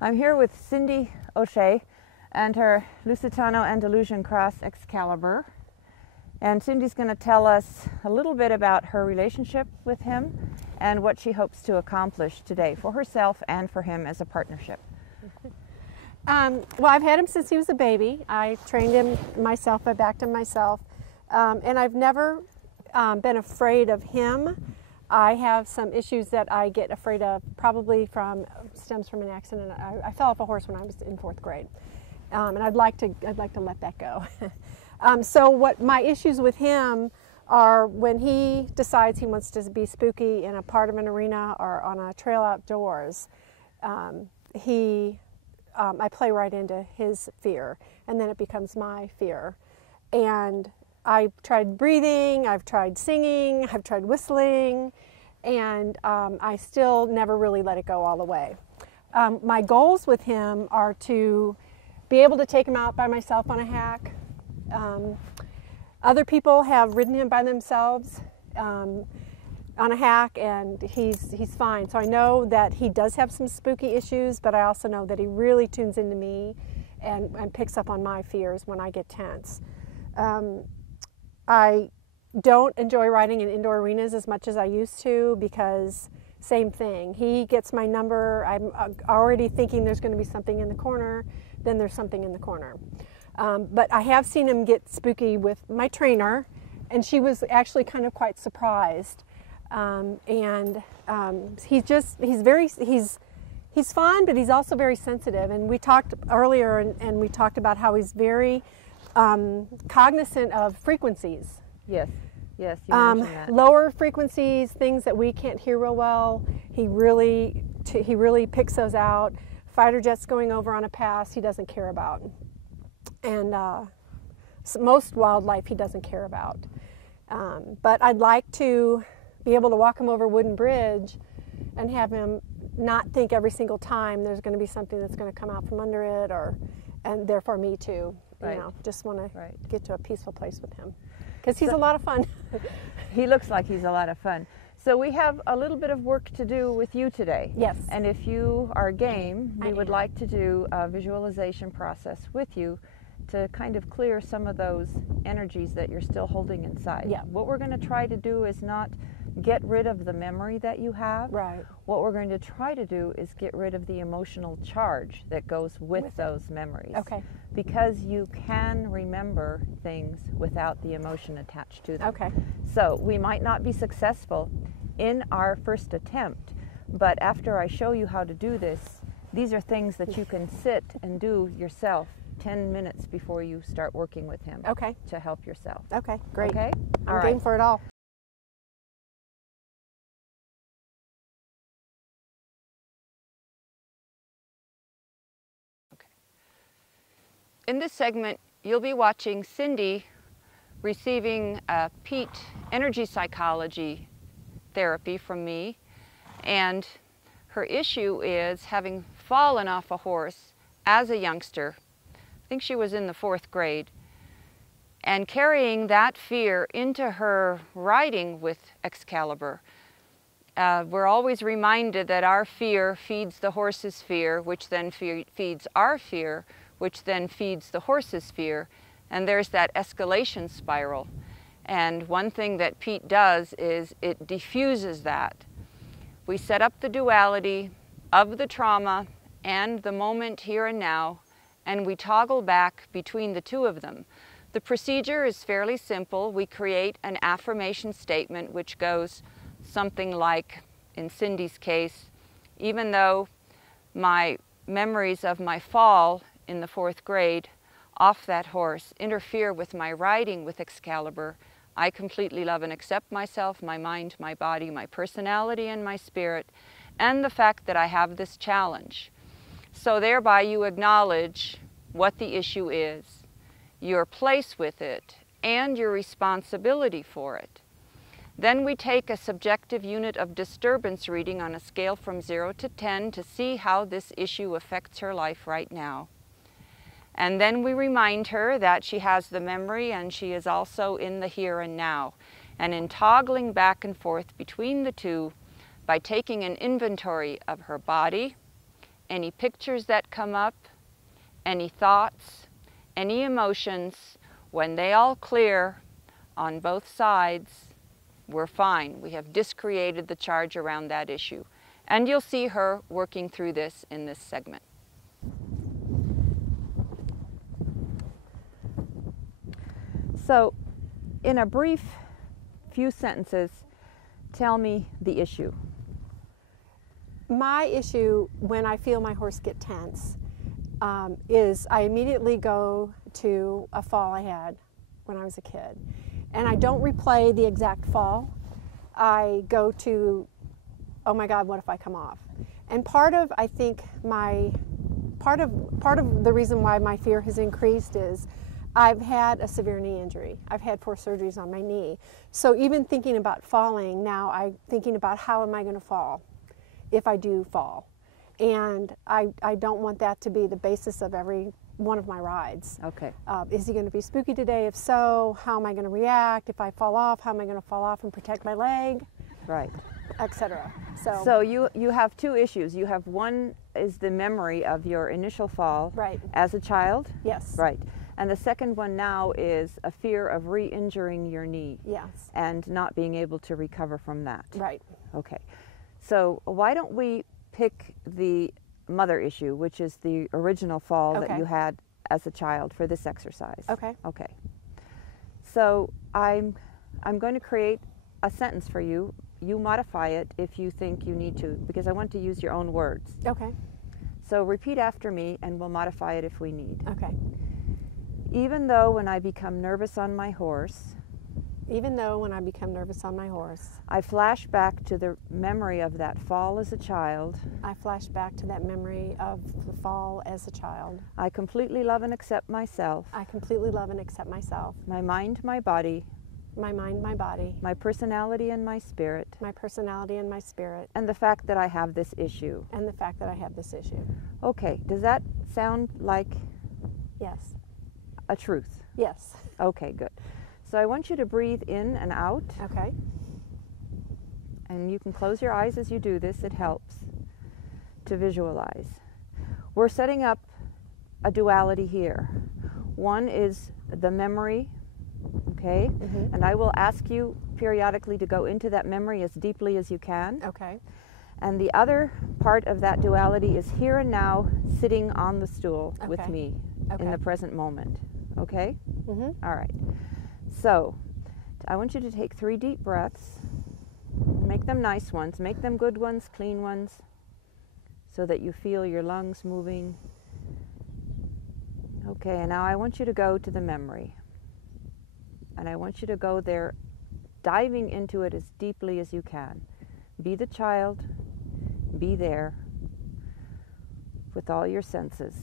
I'm here with Cindi O'Shea and her Lusitano Andalusian Cross Excalibur. And Cindy's going to tell us a little bit about her relationship with him and what she hopes to accomplish today for herself and for him as a partnership. Well, I've had him since he was a baby. I trained him myself, I backed him myself, and I've never been afraid of him. I have some issues that I get afraid of, probably stems from an accident. I fell off a horse when I was in 4th grade, and I'd like to let that go. So what my issues with him are when he decides he wants to be spooky in a part of an arena or on a trail outdoors. I play right into his fear, and then it becomes my fear. And I've tried breathing, I've tried singing, I've tried whistling, and I still never really let it go all the way. My goals with him are to be able to take him out by myself on a hack. Other people have ridden him by themselves on a hack, and he's fine. So I know that he does have some spooky issues, but I also know that he really tunes into me and picks up on my fears when I get tense. I don't enjoy riding in indoor arenas as much as I used to, because same thing. He gets my number. I'm already thinking there's going to be something in the corner, then there's something in the corner. But I have seen him get spooky with my trainer, and she was actually kind of quite surprised. He's fun, but he's also very sensitive. And we talked earlier, and we talked about how he's very cognizant of frequencies. Yes, yes, you mentioned that. Lower frequencies, things that we can't hear real well, he really picks those out. Fighter jets going over on a pass, he doesn't care about. And most wildlife he doesn't care about. But I'd like to be able to walk him over a wooden bridge and have him not think every single time there's going to be something that's going to come out from under it, and therefore me too. Right. You know, just want to Right. get to a peaceful place with him, because he's a lot of fun. He looks like he's a lot of fun. So we have a little bit of work to do with you today. Yes. And if you are game, we would am. like to do a visualization process with you to kind of clear some of those energies that you're still holding inside. Yeah. What we're going to try to do is not get rid of the memory that you have. Right. What we're going to try to do is get rid of the emotional charge that goes with those memories. Okay. Because you can remember things without the emotion attached to them. Okay. So we might not be successful in our first attempt, but after I show you how to do this, these are things that you can sit and do yourself 10 minutes before you start working with him. Okay. To help yourself. Okay, great. Okay? I'm All game right. for it all. In this segment, you'll be watching Cindi receiving a PEAT energy psychology therapy from me, and her issue is having fallen off a horse as a youngster. I think she was in the 4th grade, and carrying that fear into her riding with Excalibur. We're always reminded that our fear feeds the horse's fear, which then feeds our fear, which then feeds the horse's fear, and there's that escalation spiral. And one thing that PEAT does is it diffuses that. We set up the duality of the trauma and the moment here and now, and we toggle back between the two of them. The procedure is fairly simple. We create an affirmation statement which goes something like, in Cindy's case, even though my memories of my fall in the 4th grade off that horse interfere with my riding with Excalibur, I completely love and accept myself, my mind, my body, my personality, and my spirit, and the fact that I have this challenge. So thereby you acknowledge what the issue is, your place with it, and your responsibility for it. Then we take a subjective unit of disturbance reading on a scale from 0 to 10 to see how this issue affects her life right now. And then we remind her that she has the memory and she is also in the here and now. And in toggling back and forth between the two, by taking an inventory of her body any pictures that come up, any thoughts, any emotions. When they all clear on both sides, we're fine. We have discreated the charge around that issue. And you'll see her working through this in this segment. So, in a brief few sentences, tell me the issue. My issue when I feel my horse get tense is I immediately go to a fall I had when I was a kid. And I don't replay the exact fall. I go to, oh my God, what if I come off? And part of, I think, part of the reason why my fear has increased is I've had a severe knee injury. I've had 4 surgeries on my knee. So even thinking about falling, now I'm thinking about how am I going to fall if I do fall. And I don't want that to be the basis of every one of my rides. Okay. Is he going to be spooky today? If so, how am I going to react? If I fall off, how am I going to fall off and protect my leg? Right. Etc. So you have 2 issues. You have one is the memory of your initial fall Right. as a child. Yes. Right. And the second one now is a fear of re-injuring your knee. Yes. And not being able to recover from that. Right. Okay. So why don't we pick the mother issue, which is the original fall that you had as a child for this exercise. Okay. Okay. So I'm going to create a sentence for you. You modify it if you think you need to, because I want to use your own words. Okay. So repeat after me and we'll modify it if we need. Okay. Even though when I become nervous on my horse, Even though when I become nervous on my horse, I flash back to the memory of that fall as a child. I flash back to that memory of the fall as a child. I completely love and accept myself, I completely love and accept myself, my mind, my body, my mind, my body, my personality and my spirit, my personality and my spirit, and the fact that I have this issue. and the fact that I have this issue. Okay, does that sound like Yes. a truth? Yes. Okay, good. So I want you to breathe in and out, Okay. and you can close your eyes as you do this. It helps to visualize. We're setting up a duality here. One is the memory, okay? Mm-hmm. And I will ask you periodically to go into that memory as deeply as you can. Okay. And the other part of that duality is here and now, sitting on the stool with Okay. me Okay. in the present moment, okay? Mm-hmm. All right. So, I want you to take 3 deep breaths. Make them nice ones. Make them good ones, clean ones, so that you feel your lungs moving. Okay, and now I want you to go to the memory. And I want you to go there, diving into it as deeply as you can. Be the child. Be there with all your senses.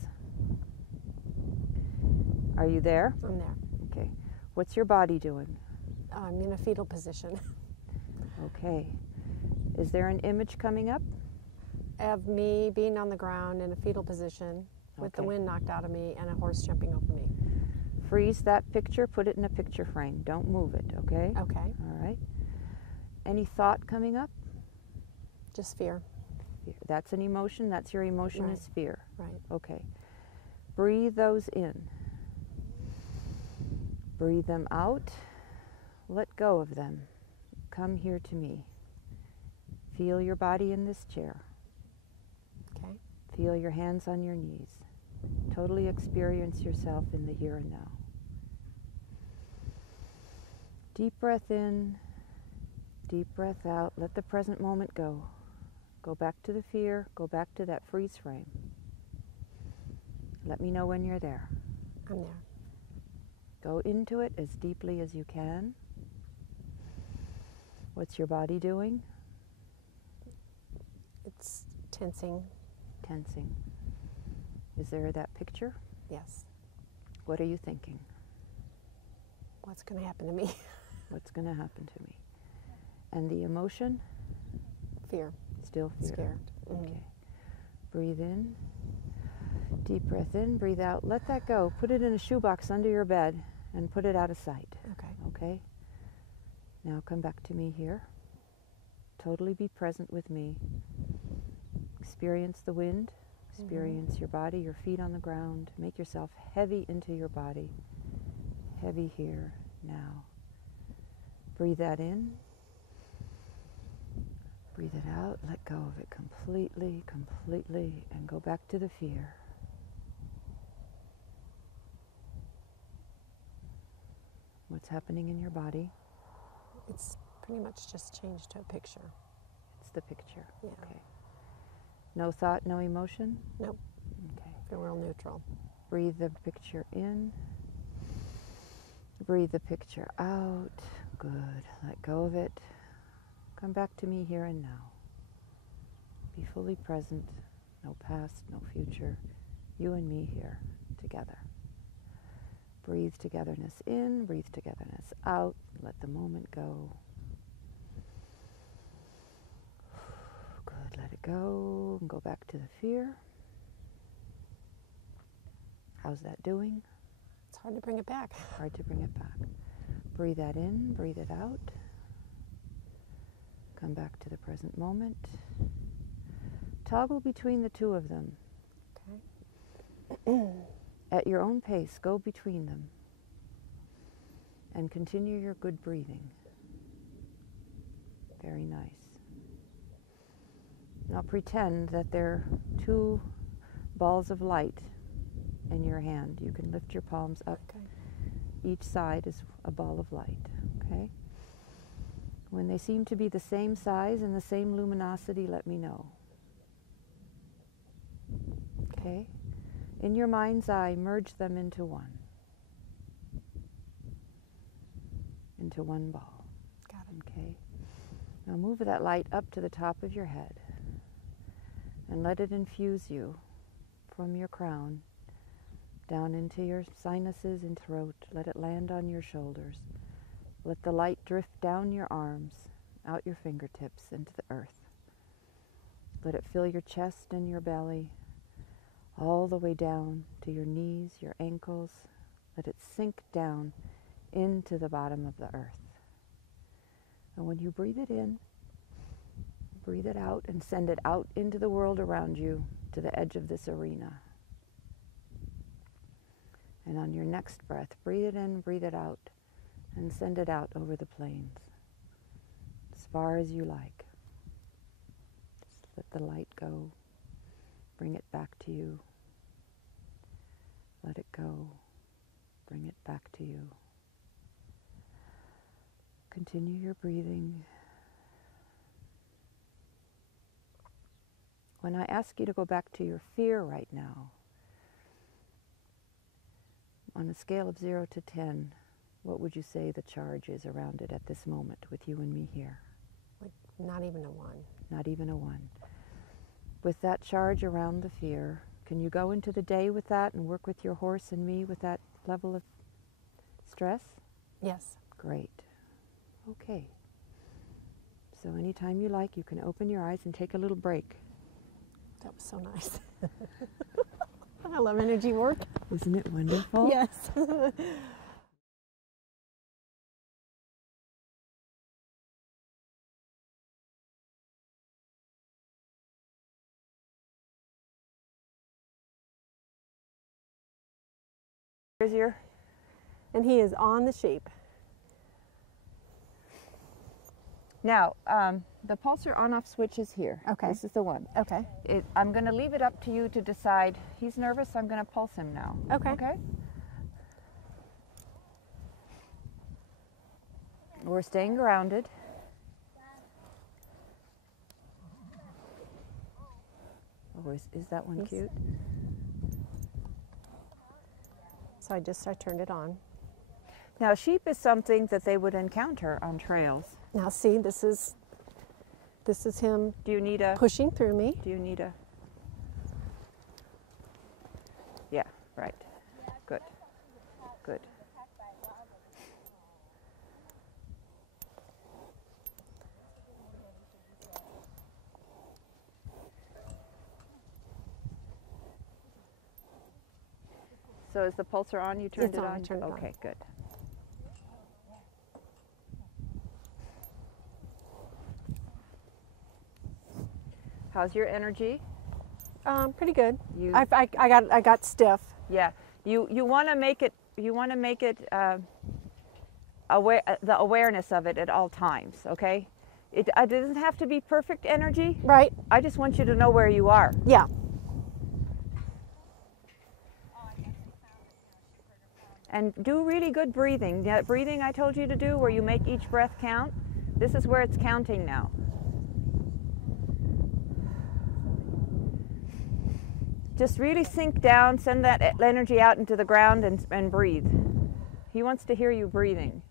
Are you there? I'm there. Okay. What's your body doing? I'm in a fetal position Okay. Is there an image coming up? of me being on the ground in a fetal position with the Okay. wind knocked out of me and a horse jumping over me. Freeze that picture, put it in a picture frame. Don't move it, okay? Okay. All right. Any thought coming up? Just fear. Fear. That's an emotion. That's your emotion Right. is fear. Right. Okay. Breathe those in. Breathe them out. Let go of them. Come here to me. Feel your body in this chair. Okay. Feel your hands on your knees. Totally experience yourself in the here and now. Deep breath in, deep breath out. Let the present moment go. Go back to the fear, go back to that freeze frame. Let me know when you're there. I'm there. Go into it as deeply as you can. What's your body doing? It's tensing. Tensing. Is there that picture? Yes. What are you thinking? What's going to happen to me? What's going to happen to me? And the emotion? Fear. Still fear. Scared. Okay. Breathe in. Deep breath in, breathe out. Let that go. Put it in a shoebox under your bed and put it out of sight. Okay. Okay? Now come back to me here. Totally be present with me. Experience the wind Experience your body, your feet on the ground. Make yourself heavy into your body. Heavy here, now. Breathe that in. Breathe it out. Let go of it completely, completely, and go back to the fear. What's happening in your body? It's pretty much just changed to a picture. It's the picture. Yeah. Okay. No thought, no emotion? Nope. Okay. Feel real neutral. Breathe the picture in. Breathe the picture out. Good. Let go of it. Come back to me here and now. Be fully present. No past, no future. You and me here together. Breathe togetherness in. Breathe togetherness out. Let the moment go. Good. Let it go. And go back to the fear. How's that doing? It's hard to bring it back. Hard to bring it back. Breathe that in, breathe it out. Come back to the present moment. Toggle between the two of them. Okay. At your own pace, go between them. And continue your good breathing. Very nice. Now pretend that there are two balls of light in your hand. You can lift your palms up. Okay. Each side is a ball of light, okay? When they seem to be the same size and the same luminosity, let me know. Okay? In your mind's eye, merge them into one. Into one ball. Got it. Okay? Now move that light up to the top of your head and let it infuse you from your crown down into your sinuses and throat. Let it land on your shoulders. Let the light drift down your arms, out your fingertips into the earth. Let it fill your chest and your belly, all the way down to your knees, your ankles. Let it sink down into the bottom of the earth. And when you breathe it in, breathe it out and send it out into the world around you, to the edge of this arena. And on your next breath, breathe it in, breathe it out, and send it out over the plains, as far as you like. Just let the light go. Bring it back to you. Let it go. Bring it back to you. Continue your breathing. When I ask you to go back to your fear right now, on a scale of 0 to 10, what would you say the charge is around it at this moment with you and me here? Like not even a 1. Not even a 1. With that charge around the fear, can you go into the day with that and work with your horse and me with that level of stress? Yes. Great. Okay. So anytime you like, you can open your eyes and take a little break. That was so nice. I love energy work. Isn't it wonderful? Yes. Here's your... And he is on the sheep. Now, the pulsar on-off switch is here. Okay. This is the one. Okay. I'm going to leave it up to you to decide. He's nervous. I'm going to pulse him now. Okay. Okay? We're staying grounded. Oh, is that one cute? So I turned it on. Now, sheep is something that they would encounter on trails. Now see, this is him Do you need a... pushing through me. Do you need a... Yeah, right. Good. Good. So is the pulsar on? You turned It's it on, on? I turned it on. Okay, good. How's your energy? Pretty good. You, I got stiff. yeah. You want to make it. Aware, the awareness of it at all times. Okay. It doesn't have to be perfect energy. Right. I just want you to know where you are. Yeah. And do really good breathing. That breathing I told you to do, where you make each breath count. This is where it's counting now. Just really sink down, send that energy out into the ground and breathe. He wants to hear you breathing.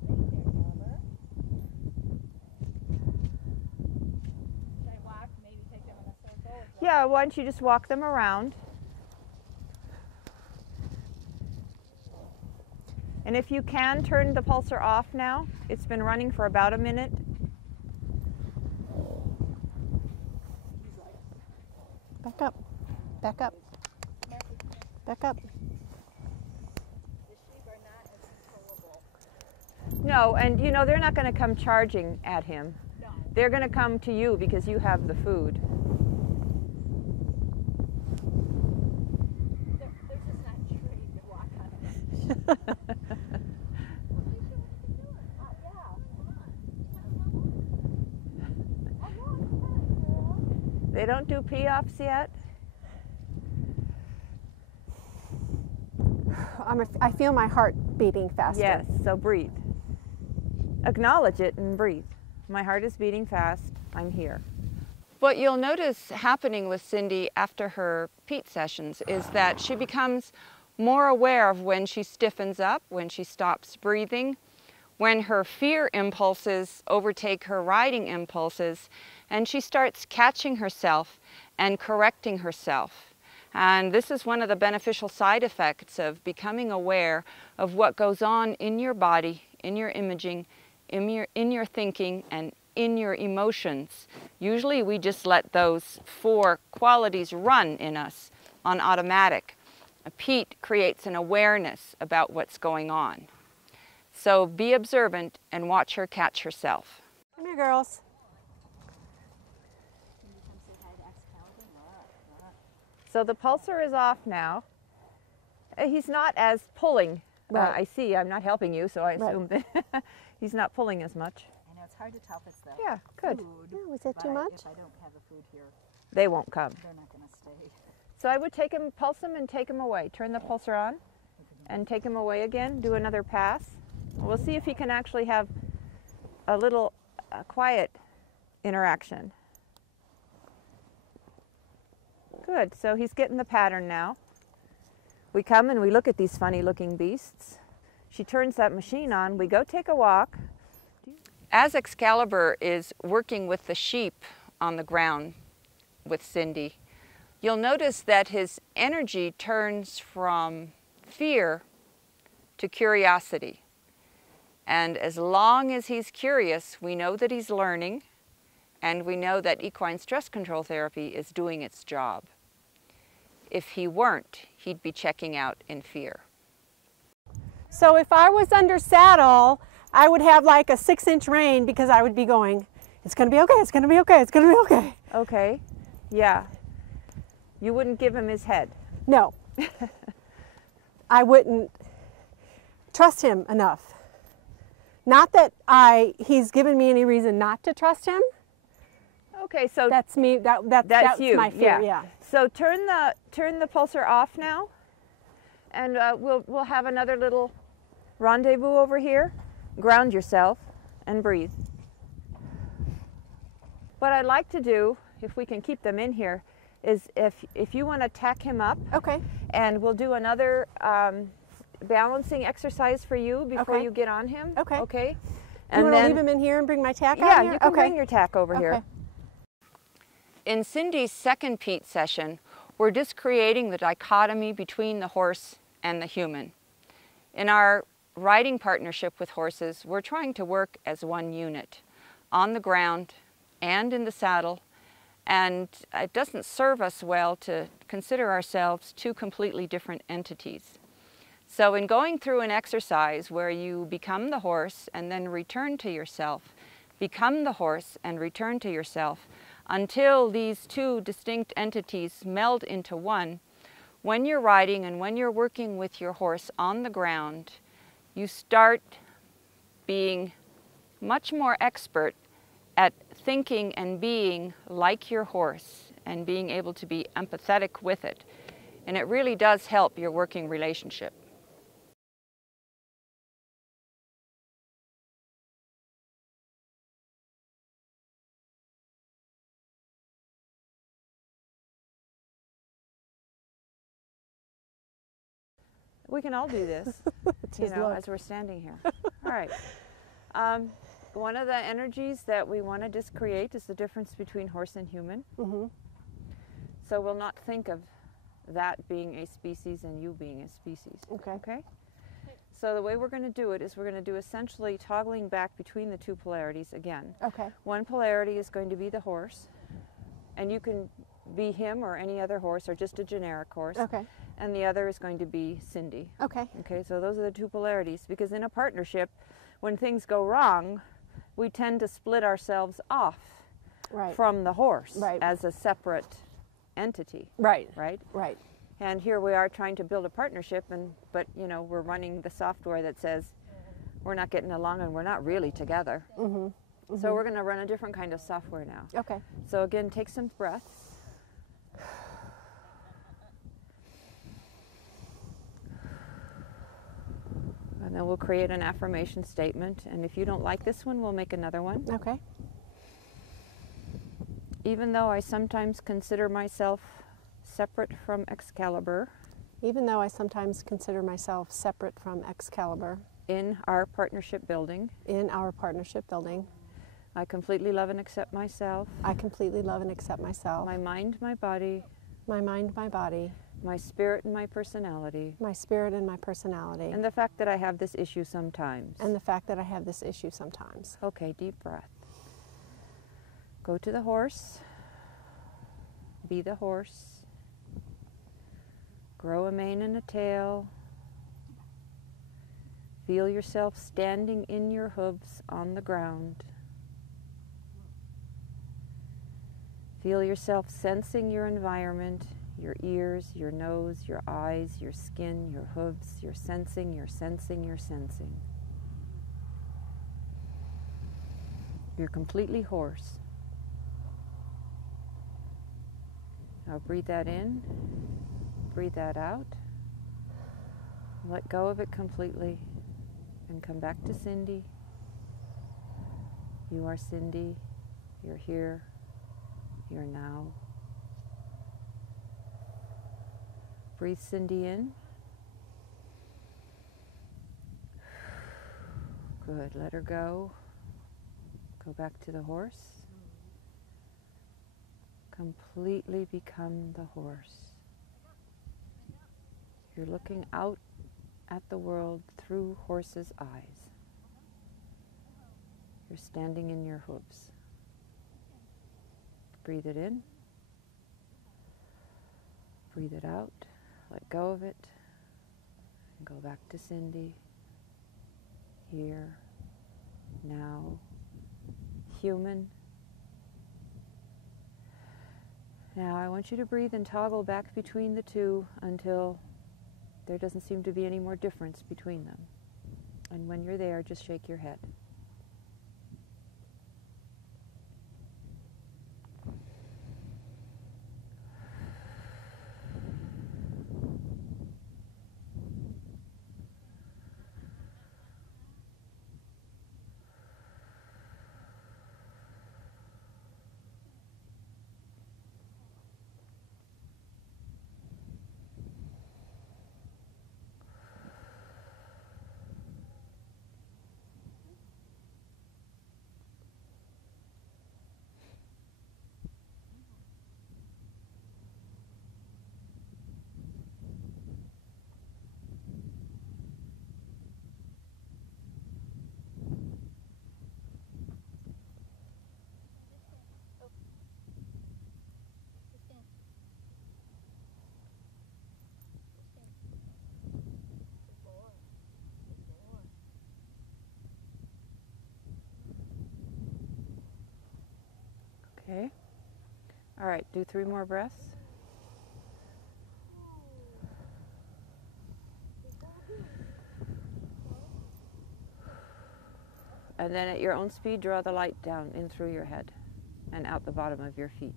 What do you think there, Excalibur? Should I walk, maybe take them in a circle? Yeah, why don't you just walk them around? And if you can, turn the pulsar off now. It's been running for about a minute. Back up. Back up. Back up. The sheep are not as controllable. No, and you know, they're not going to come charging at him. No. They're going to come to you because you have the food. They're just not trained to walk on it. They don't do PEATs yet? I feel my heart beating faster. Yes, so breathe. Acknowledge it and breathe. My heart is beating fast. I'm here. What you'll notice happening with Cindi after her PEAT sessions is that she becomes more aware of when she stiffens up, when she stops breathing, when her fear impulses overtake her riding impulses, and she starts catching herself and correcting herself. And this is one of the beneficial side effects of becoming aware of what goes on in your body, in your imaging, in your thinking, and in your emotions. Usually we just let those 4 qualities run in us on automatic. A PEAT creates an awareness about what's going on. So be observant and watch her catch herself. Come here, girls. So the pulsar is off now. He's not as pulling. Right. I see, I'm not helping you, so I assume that he's not pulling as much. I know, it's hard to tell if it's the Yeah, good. food. Oh, was that too much? If I don't have the food here, They won't come. they're not going to stay. So I would take him, pulse him and take him away. Turn the pulsar on and take him away again. Do another pass. We'll see if he can actually have a little quiet interaction. Good, so he's getting the pattern now. We come and we look at these funny looking beasts. She turns that machine on, we go take a walk. As Excalibur is working with the sheep on the ground with Cindi, you'll notice that his energy turns from fear to curiosity. And as long as he's curious, we know that he's learning, and we know that equine stress control therapy is doing its job. If he weren't, he'd be checking out in fear. So if I was under saddle, I would have like a 6-inch rein because I would be going, it's going to be okay, it's going to be okay, it's going to be okay. Okay, yeah. You wouldn't give him his head. No. I wouldn't trust him enough. Not that he's given me any reason not to trust him. Okay, so That's me. That's you. my fear. Yeah. So turn the pulsar off now, and we'll have another little rendezvous over here. Ground yourself and breathe. What I'd like to do, if we can keep them in here, is if you want to tack him up, Okay. and we'll do another balancing exercise for you before Okay. you get on him. Okay. Okay. You And want to then leave him in here and bring my tack yeah, on here? you can okay. bring your tack over here. Okay. In Cindi's second PEAT session, we're just creating the dichotomy between the horse and the human. In our riding partnership with horses, we're trying to work as one unit, on the ground and in the saddle, and it doesn't serve us well to consider ourselves 2 completely different entities. So in going through an exercise where you become the horse and then return to yourself, become the horse and return to yourself, until these two distinct entities meld into one. When you're riding and when you're working with your horse on the ground, you start being much more expert at thinking and being like your horse and being able to be empathetic with it. And it really does help your working relationship. We can all do this, you know, as we're standing here. All right. One of the energies that we want to just create is the difference between horse and human. So we'll not think of that being a species and you being a species. Okay? So the way we're going to do it is we're going to do essentially toggling back between the two polarities again. One polarity is going to be the horse, and you can be him or any other horse or just a generic horse. And the other is going to be Cindi. Okay, so those are the two polarities, because in a partnership, when things go wrong, we tend to split ourselves off from the horse as a separate entity. Right. And here we are trying to build a partnership, but you know, we're running the software that says we're not getting along and we're not really together. So we're going to run a different kind of software now. So again, take some breaths. And then we'll create an affirmation statement. And if you don't like this one, we'll make another one. Even though I sometimes consider myself separate from Excalibur. Even though I sometimes consider myself separate from Excalibur. In our partnership building. In our partnership building. I completely love and accept myself. I completely love and accept myself. My mind, my body. My mind, my body. My spirit and my personality. My spirit and my personality. And the fact that I have this issue sometimes. And the fact that I have this issue sometimes. Okay, deep breath. Go to the horse. Be the horse. Grow a mane and a tail. Feel yourself standing in your hooves on the ground. Feel yourself sensing your environment. Your ears, your nose, your eyes, your skin, your hooves, you're sensing, you're sensing, you're sensing. You're completely horse. Now breathe that in, breathe that out. Let go of it completely and come back to Cindi. You are Cindi, you're here, you're now. Breathe Cindi in. Good, let her go. Go back to the horse. Completely become the horse. You're looking out at the world through horse's eyes. You're standing in your hooves. Breathe it in. Breathe it out. Let go of it, and go back to Cindi, here, now, human. Now I want you to breathe and toggle back between the two until there doesn't seem to be any more difference between them. And when you're there, just shake your head. All right, do 3 more breaths. And then at your own speed, draw the light down in through your head and out the bottom of your feet.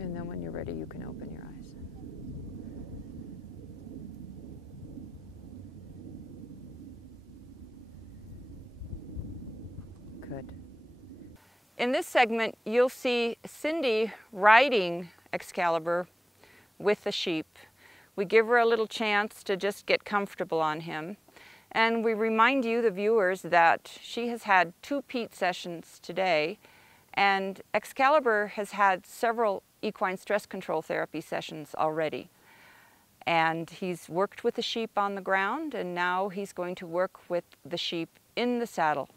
And then when you're ready, you can open your eyes. Good. In this segment, you'll see Cindi riding Excalibur with the sheep. We give her a little chance to just get comfortable on him. And we remind you, the viewers, that she has had 2 PEAT sessions today, and Excalibur has had several equine stress control therapy sessions already. And he's worked with the sheep on the ground, and now he's going to work with the sheep in the saddle.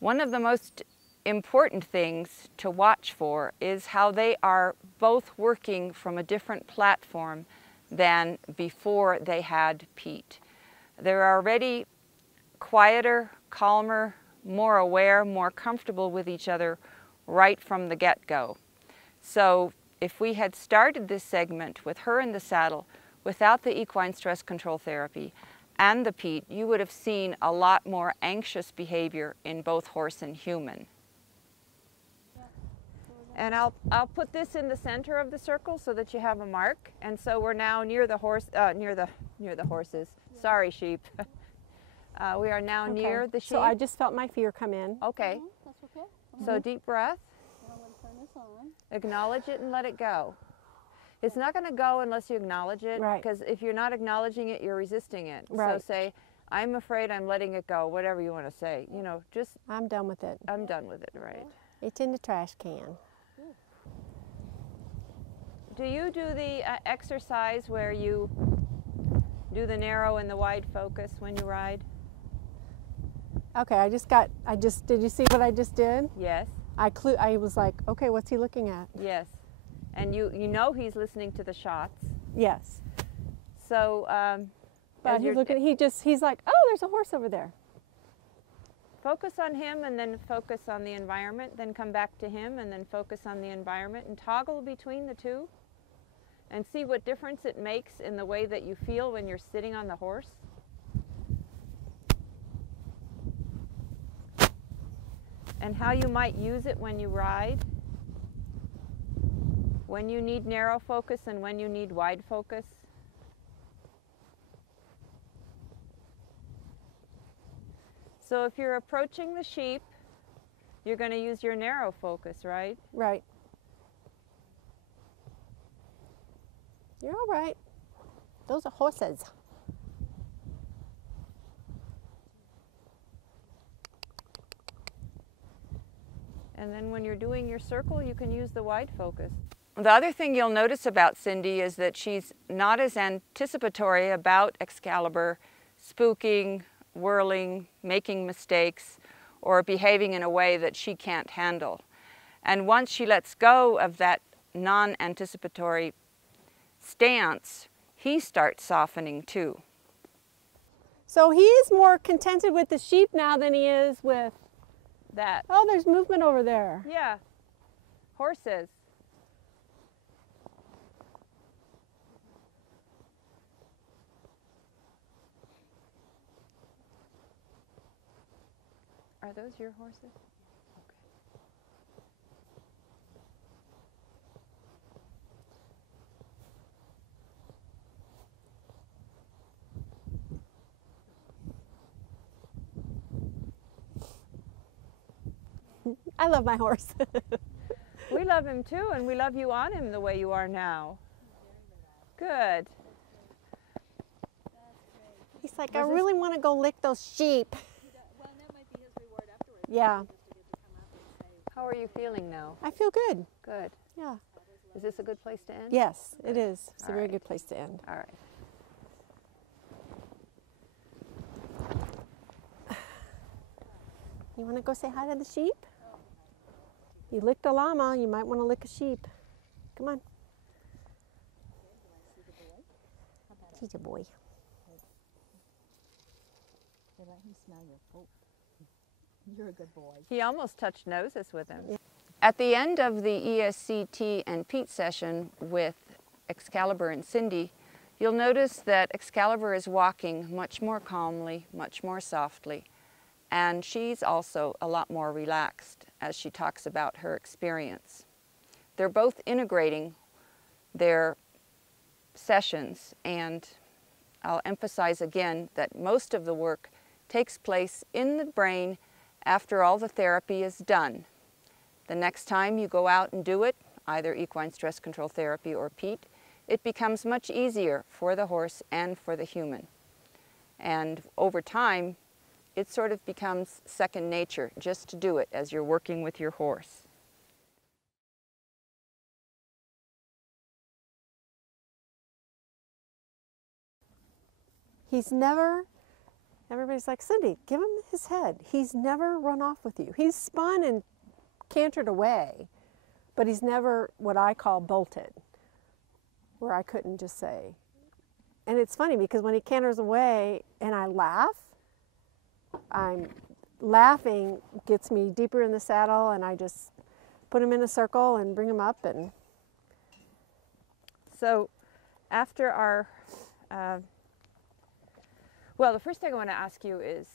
One of the most important things to watch for is how they are both working from a different platform than before they had PEAT. They're already quieter, calmer, more aware, more comfortable with each other right from the get-go. So if we had started this segment with her in the saddle without the equine stress control therapy and the PEAT, you would have seen a lot more anxious behavior in both horse and human. And I'll put this in the center of the circle so that you have a mark. And so we're now near the horse, near the horses. Yeah. Sorry, sheep. We are now near the sheep. So I just felt my fear come in. Okay. That's okay. So deep breath. I'm going to turn this on. Acknowledge it and let it go. It's not going to go unless you acknowledge it. Right. Because if you're not acknowledging it, you're resisting it. Right. So say, I'm afraid, I'm letting it go, whatever you want to say. You know, just, I'm done with it. I'm done with it, right? It's in the trash can. Do you do the exercise where you do the narrow and the wide focus when you ride? Okay, did you see what I just did? Yes. I was like, okay, what's he looking at? Yes. And you know he's listening to the shots. Yes. So, but he's like, oh, there's a horse over there. Focus on him and then focus on the environment, then come back to him and then focus on the environment and toggle between the two and see what difference it makes in the way that you feel when you're sitting on the horse. And how you might use it when you ride. When you need narrow focus and when you need wide focus. So if you're approaching the sheep, you're going to use your narrow focus, right? Right. You're all right. Those are horses. And then when you're doing your circle, you can use the wide focus. The other thing you'll notice about Cindi is that she's not as anticipatory about Excalibur spooking, whirling, making mistakes, or behaving in a way that she can't handle. And once she lets go of that non-anticipatory stance, he starts softening too. So he is more contented with the sheep now than he is with that. Oh, there's movement over there. Yeah, horses. Are those your horses? I love my horse. We love him too, and we love you on him the way you are now. Good. He's like, I really want to go lick those sheep. Well, that might be his reward afterwards. Yeah. How are you feeling now? I feel good. Good. Yeah. Is this a good place to end? Yes, it is. It's a All very right. good place to end. All right. You want to go say hi to the sheep? You licked a llama, you might want to lick a sheep. Come on. He's a boy. Let him smell your poop. You're a good boy. He almost touched noses with him. Yeah. At the end of the ESCT and PEAT session with Excalibur and Cindi, you'll notice that Excalibur is walking much more calmly, much more softly, and she's also a lot more relaxed as she talks about her experience. They're both integrating their sessions, and I'll emphasize again that most of the work takes place in the brain after all the therapy is done. The next time you go out and do it, either equine stress control therapy or PEAT, it becomes much easier for the horse and for the human. And over time, it sort of becomes second nature just to do it as you're working with your horse. He's never, everybody's like, Cindi, give him his head. He's never run off with you. He's spun and cantered away, but he's never what I call bolted, where I couldn't just say. And it's funny because when he canters away and I laugh, laughing gets me deeper in the saddle, and I just put him in a circle and bring him up. And so after our well, the first thing I want to ask you is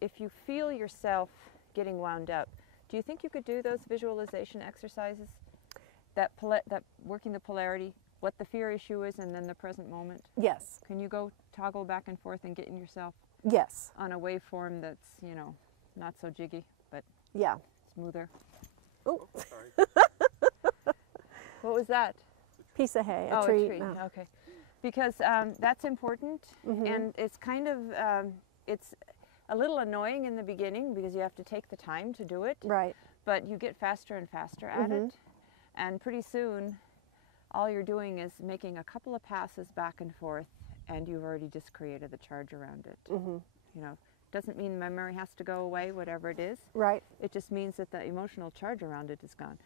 if you feel yourself getting wound up, do you think you could do those visualization exercises, that working the polarity, what the fear issue is, and then the present moment? Yes. Can you go toggle back and forth and getting yourself Yes. on a waveform that's, you know, not so jiggy, but Yeah. smoother? Oh, What was that? piece of hay, Oh, tree. a tree. No. Okay. Because that's important, and it's kind of, it's a little annoying in the beginning because you have to take the time to do it, Right. but you get faster and faster at it, and pretty soon all you're doing is making a couple of passes back and forth, and you've already just created the charge around it. You know, doesn't mean memory has to go away, whatever it is. Right. It just means that the emotional charge around it is gone.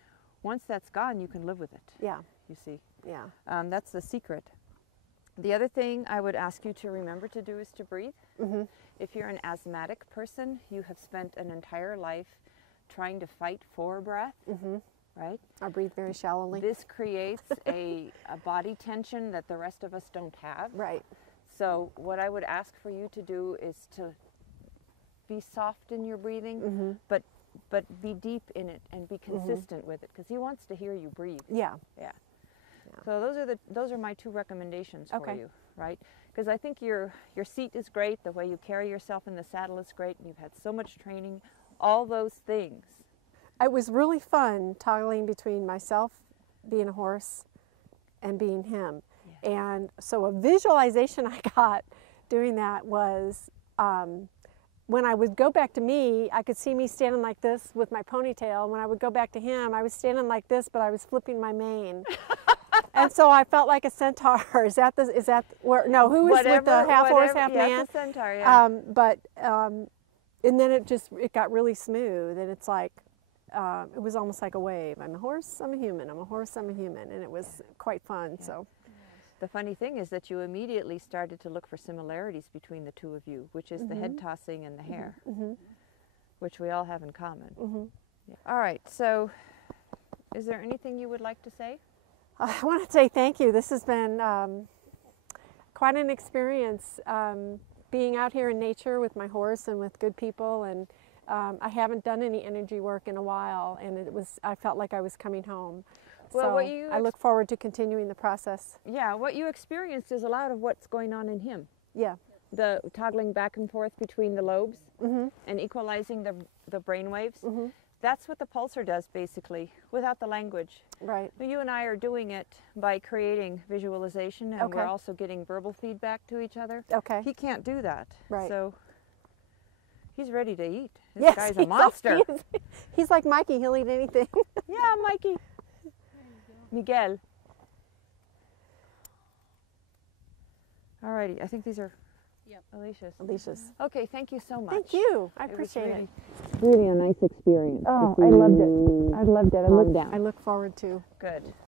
Once that's gone, you can live with it, Yeah. you see. Yeah. That's the secret. The other thing I would ask you to remember to do is to breathe. If you're an asthmatic person, you have spent an entire life trying to fight for breath, right? I breathe very shallowly. This creates a body tension that the rest of us don't have. Right. So what I would ask for you to do is to be soft in your breathing, but be deep in it and be consistent with it, because he wants to hear you breathe. Yeah. Yeah. So those are my two recommendations for Okay. you, right? Because I think your seat is great, the way you carry yourself in the saddle is great, and you've had so much training, all those things. It was really fun toggling between myself being a horse and being him. Yeah. And so a visualization I got doing that was when I would go back to me, I could see me standing like this with my ponytail. When I would go back to him, I was standing like this, but I was flipping my mane. And so I felt like a centaur. Is that where? No, who is with the half horse, half man? Yeah, it's a centaur. Yeah. And then it got really smooth, and it's like it was almost like a wave. I'm a horse, I'm a human. I'm a horse, I'm a human, and it was quite fun. Yeah. So. The funny thing is that you immediately started to look for similarities between the two of you, which is the head tossing and the hair, which we all have in common. Yeah. All right, so is there anything you would like to say? I want to say thank you. This has been quite an experience being out here in nature with my horse and with good people, and I haven't done any energy work in a while, and I felt like I was coming home. Well, so I look forward to continuing the process. Yeah, what you experienced is a lot of what's going on in him. Yeah. The toggling back and forth between the lobes and equalizing the brain waves. That's what the pulsar does, basically, without the language. Right. You and I are doing it by creating visualization, and we're also getting verbal feedback to each other. Okay. He can't do that. Right. So he's ready to eat. This Yes, guy's a monster. He's like Mikey. He'll eat anything. Yeah, Mikey. Miguel. Alrighty, I think these are Alicia's. Alicia's. Okay, thank you so much. Thank you. I It was appreciate it. really a nice experience. Oh, I loved it. I loved it. Calm down. I look forward to Good.